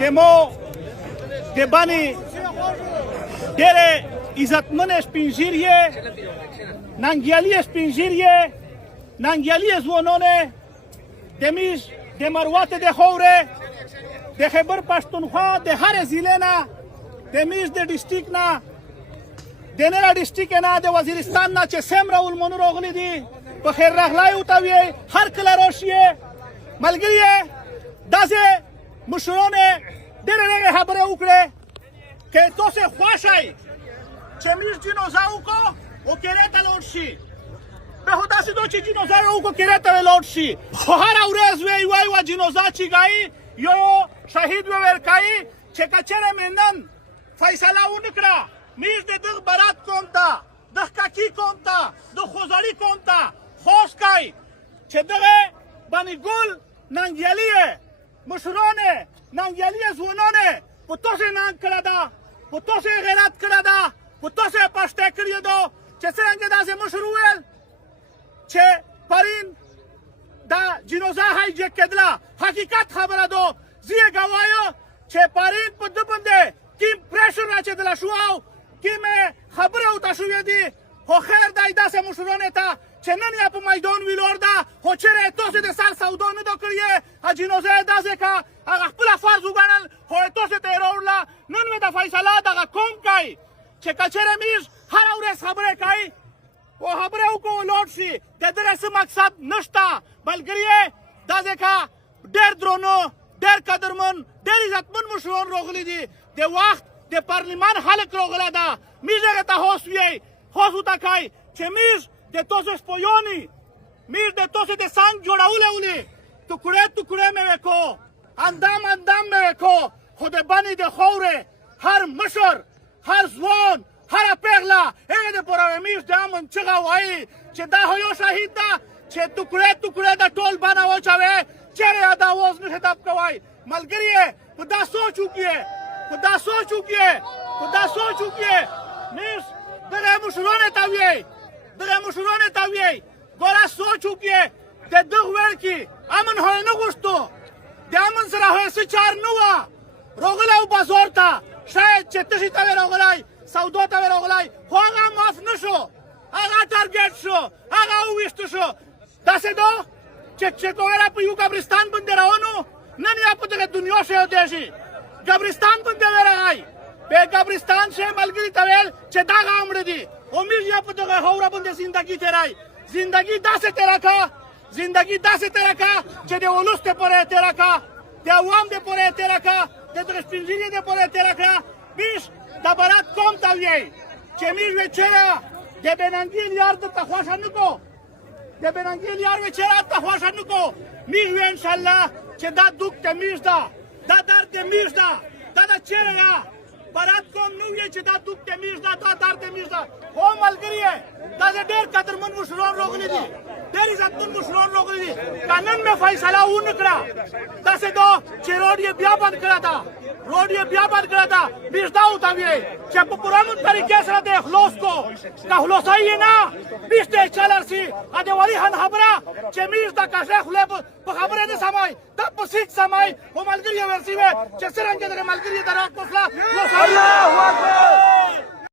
دمو دبانی ډېرې عزتمنې سپین ږیرې ننګیالي سپین ږیرې ننګیالي ځوانانې د میز د مروت د خاورې د خیبر پښتونخوا د هرې ضلع نه د میز د ډسټریکټ نه د نړۍ ډسټریکټ نه د وزیرستان نه چې څومره علمانو راغلي دي په خیر راغلی ورته وایي هر کله راشي ملګري داسې مشرانو ډېرې ډېرې خبرې وکړې که تاسې خوښ یئ چې میز جنازه وکړو او کرې ته لاړ شي به خو داسې دا چې جنازه یې وکړو کرې ته لاړ شي خو هره ورځ وایي و جنازه چې کوي یا شهید ورکوي چې که چېرې مې نن فیصله ونه کړه میز د دغه برات قوم ته د کاکي قوم ته د خوزړي قوم ته خواست کوي چې دغه بني ګل ننګیالي مشران ننګیالي ځوانان په تاسې ننګ کړې ده په تاسې غیرت کړې ده په تاسې پښتې کړې ده چې څرنګه داسې مشر وویل چې پرین دا جنازه هایجک کېدله حقیقت خبره ده زه یې ګوایم چې پرین په ده باندې کوم پریشر راچېدلی شو او کومې خبرې ورته شوې دي خو خیر دی داسې مشرانو ته چې نن یې په میدان ویلار ده خو چېرې تاسې د سر سودا نه ده کړې جنازه یې داسې که هغه خپله فرض وګڼل خو یې تاسې ته یې راوړله نن مې د فیصله دغه قوم کوي چې که چېرې میز هره ورځ خبرې کوي او خبرې وکړو ولاړ شي د دغه څه مقصد نشته ملګري داسې که ډېر درنو ډېر قدرمن ډېر عزتمن مشران راغلي دي د وخت د پارلمان خلک راغلی ده میز هغې ته خواست ویئ خواست ورته کوي چې میز د تاسې سپیانې میز د تاسې د سنګ جوړولی ولې ټوکړې ټوکړې مې وکړو اندام اندام مې وکړو خو د بنې د خاورې هر مشر هر ځوان هره پیغله هغې دپاره میز د امن چغه وایي چې دا خو یو شهید ده چې ټوکړې ټوکړې د ټول بنه واچوې چېرې د اواز نه خطاب کوئ ملګري په دا سوچ وکړئ په دا سوچ وکړئ په دا سوچ وکړئ میز دغه مشرانو ته وایي دغه مشرانو ته وایي ګوره سوچ وکړئ د دغه ویل کې امن خو یې نه غوښتو د امن سره خو یې څه چار نه وه راغلی و بازار ته شاید چې تشي ته وې راغلی سودا ته وې راغلی خو هغه معاف نه شو هغه ټارګېټ شو هغه وویشته شو داسې ده چې چکوره په یو قبرستان باندې روان و نن یې په دغه دنیا شهیدی شي قبرستان باندې ورغی په قبرستان شي ملګري ته ویل چې دا هغه مړه دي او موږ یې په دغه خاوره باندې زندګي تېروي زندګي داسې تېره کړه زندګي داسې تېره کړه چې د ولس دپاره یې تېره کړه د عوام دپاره یې تېره کړه د دغه سپین ږیري دپاره یې تېره کړه موږ د برات قوم ته وایي چې موږ وایي چېرې د بېننګي یار درته خوښه نه کړو د بېننګي یار وایي چېرې درته خوښه نه کړو موږ وایو انشاءالله چې دا دوک د میز ده دا درد د میز ده دا د چېرې ده برات قوم نه وایي چې دا دوک د میز ده دا درد د میز ده خو ملګري داسې ډېر قدرمن مشران راغلي دي ډېر عزتمن مشران راغلي دي که نن مې فیصله ونه کړه داسې ده چې روډ یې بیا بند کړې ده روډ یې بیا بند کړې ده موږ دا ورته وایي چې په پرامن طریقې سره د خلاص کړو که خلاصوي یې نه موږ ته یې چلر شي د ولي خان خبره چې موږ د کشرې خولې په خبرې نه سموي دا په سیک سموي خو ملګري یې ورسوي چې څرنګه دغه ملګري د راک مسله الله اکبر